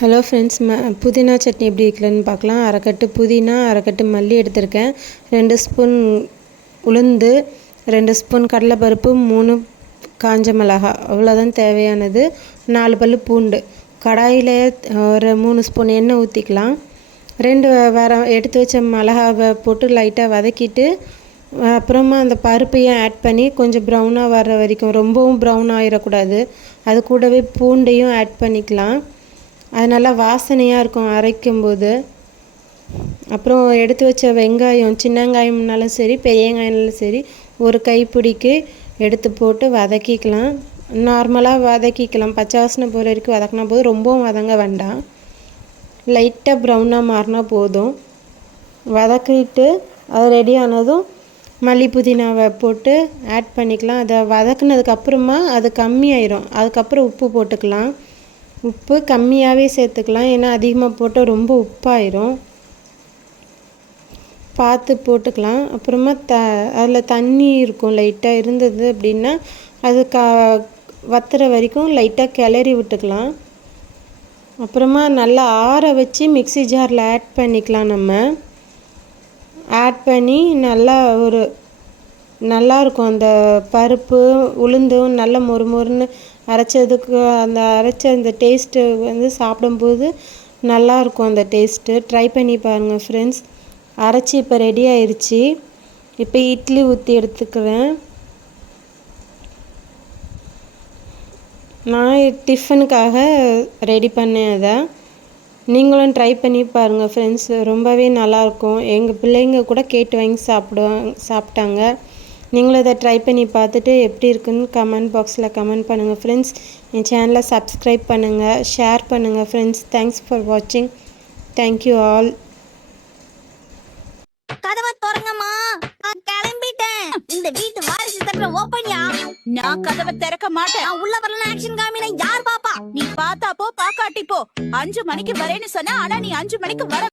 Hello friends, புதினா சட்னி எப்படி வைக்கலான்னு பார்க்கலாம். அரைக்கட்டு புதினா, அரைக்கட்டு மல்லி எடுத்திருக்கேன். 2 ஸ்பூன் உளுந்து, 2 ஸ்பூன் கடலைப்பருப்பு, 3 காஞ்ச மிளகாய், அவ்வளோதான் தேவையானது. 4 பல் பூண்டு. கடாயில் ஒரு 3 ஸ்பூன் எண்ணெய் ஊற்றிக்கலாம். 2 எடுத்து வச்ச மிளகாவை போட்டு லைட்டாக வதக்கிட்டு, அப்புறமா அந்த பருப்பையும் ஆட் பண்ணி கொஞ்சம் ப்ரௌனாக வர்ற வரைக்கும், ரொம்பவும் ப்ரௌன் ஆகிடக்கூடாது. அது கூடவே பூண்டையும் ஆட் பண்ணிக்கலாம். அது நல்லா வாசனையாக இருக்கும் அரைக்கும்போது. அப்புறம் எடுத்து வச்ச வெங்காயம், சின்ன வெங்காயம்னாலும் சரி, பெரிய வெங்காயம்னாலும் சரி, ஒரு கைப்பிடிக்கு எடுத்து போட்டு வதக்கிக்கலாம். நார்மலாக வதக்கிக்கலாம். பச்சை வாசனை போகிற வரைக்கும் வதக்கினா போதும், ரொம்பவும் வதங்க வேண்டாம். லைட்டாக ப்ரௌனாக மாறினா போதும். வதக்கிட்டு அது ரெடி ஆனதும் மல்லி புதினாவை போட்டு ஆட் பண்ணிக்கலாம். அதை வதக்குனதுக்கப்புறமா அது கம்மியாயிரும். அதுக்கப்புறம் உப்பு போட்டுக்கலாம். உப்பு கம்மியாகவே சேர்த்துக்கலாம், ஏன்னா அதிகமாக போட்டால் ரொம்ப உப்பாயிரும். பார்த்து போட்டுக்கலாம். அப்புறமா அதில் தண்ணி இருக்கும், லைட்டாக இருந்தது அப்படின்னா அது வத்துற வரைக்கும் லைட்டாக கிளறி விட்டுக்கலாம். அப்புறமா நல்லா ஆற வச்சு மிக்ஸி ஜாரில் ஆட் பண்ணிக்கலாம். நம்ம ஆட் பண்ணி நல்லாயிருக்கும். அந்த பருப்பு உளுந்தும் நல்ல மொறுமொறுன்னு அரைச்சதுக்கு அரைச்ச அந்த டேஸ்ட்டு சாப்பிடும்போது நல்லாயிருக்கும். அந்த டேஸ்ட்டு ட்ரை பண்ணி பாருங்கள் ஃப்ரெண்ட்ஸ். அரைச்சி இப்போ ரெடி ஆயிடுச்சு. இப்போ இட்லி ஊற்றி எடுத்துக்கிறேன். நான் டிஃபனுக்காக ரெடி பண்ணேன். அதை நீங்களும் ட்ரை பண்ணி பாருங்கள் ஃப்ரெண்ட்ஸ். ரொம்பவே நல்லாயிருக்கும். எங்கள் பிள்ளைங்க கூட கேட்டு வாங்கி சாப்பிட்டாங்க. நீங்களும் இதை ட்ரை பண்ணி பார்த்துட்டு எப்படி இருக்குன்னு கமெண்ட் பாக்ஸில் கமெண்ட் பண்ணுங்கள் ஃப்ரெண்ட்ஸ். என் சேனலை சப்ஸ்கிரைப் பண்ணுங்கள், ஷேர் பண்ணுங்கள் ஃப்ரெண்ட்ஸ். தேங்க்ஸ் ஃபார் வாட்சிங். Thank you all. கதவை திறங்கம்மா, கிளம்பிட்டேன். இந்த வீட்டு வாரிசு தட்டுற ஓப்பன்யா. நான் கதவை திறக்க மாட்டேன். நான் உள்ள வரல ஆக்ஷன் காமினா யார் பாப்பா? நீ பார்த்தா போ, பாக்காட்டி போ. 5 மணிக்கு வரேன்னு சொன்ன, ஆனா நீ 5 மணிக்கு வர